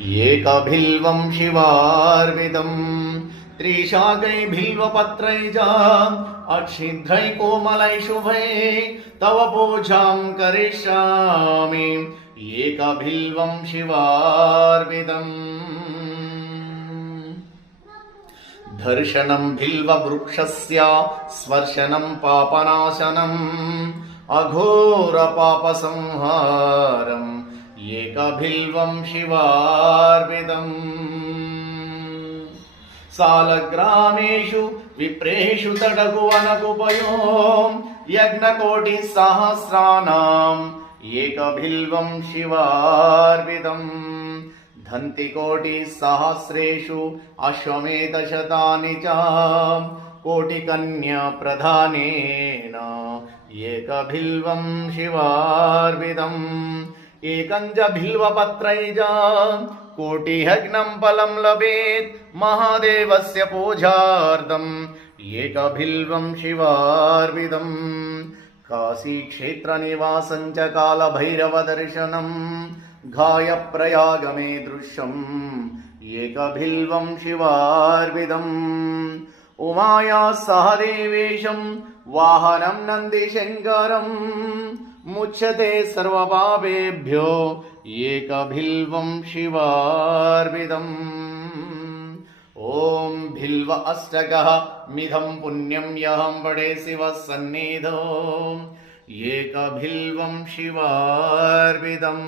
एकबिल्वं शिवार्पितं त्रिशाकैर्बिल्वपत्रैः च अक्षिध्रैः कोमलैः शुभैः तव पूजां करिष्यामि एकबिल्वं शिवार्पितम्। दर्शनं बिल्ववृक्षस्य स्पर्शनं पापनाशनम् अघोरपापसंहारम् एकबिल्वं शिवार्पितम्। सालग्रामेषु विप्रेषु तडकुवनकुपयो यज्ञकोटिसहस्राणाम् एकबिल्वं शिवार्पितम्। धन्तिकोटिसहस्रेषु अश्वमेधशतानि च कोटिकन्याप्रधानेन एकबिल्वं शिवार्पितम्। एकञ्च बिल्वपत्रैः च कोटियज्ञं फलं लभेत् महादेवस्य पूजार्थम् एकबिल्वं शिवार्पितम्। काशीक्षेत्रनिवासं च कालभैरवदर्शनम् घायप्रयागमे दृश्यम् एकबिल्वं शिवार्पितम्। उमाया सह देवेशं वाहनं नन्दिशङ्करम् मुच्यते सर्वपापेभ्यो एकबिल्वं शिवार्पितम्। ॐ बिल्व अष्टकः मिदं पुण्यं यहं पठे शिवः सन्निधौ एकबिल्वं शिवार्पितम्।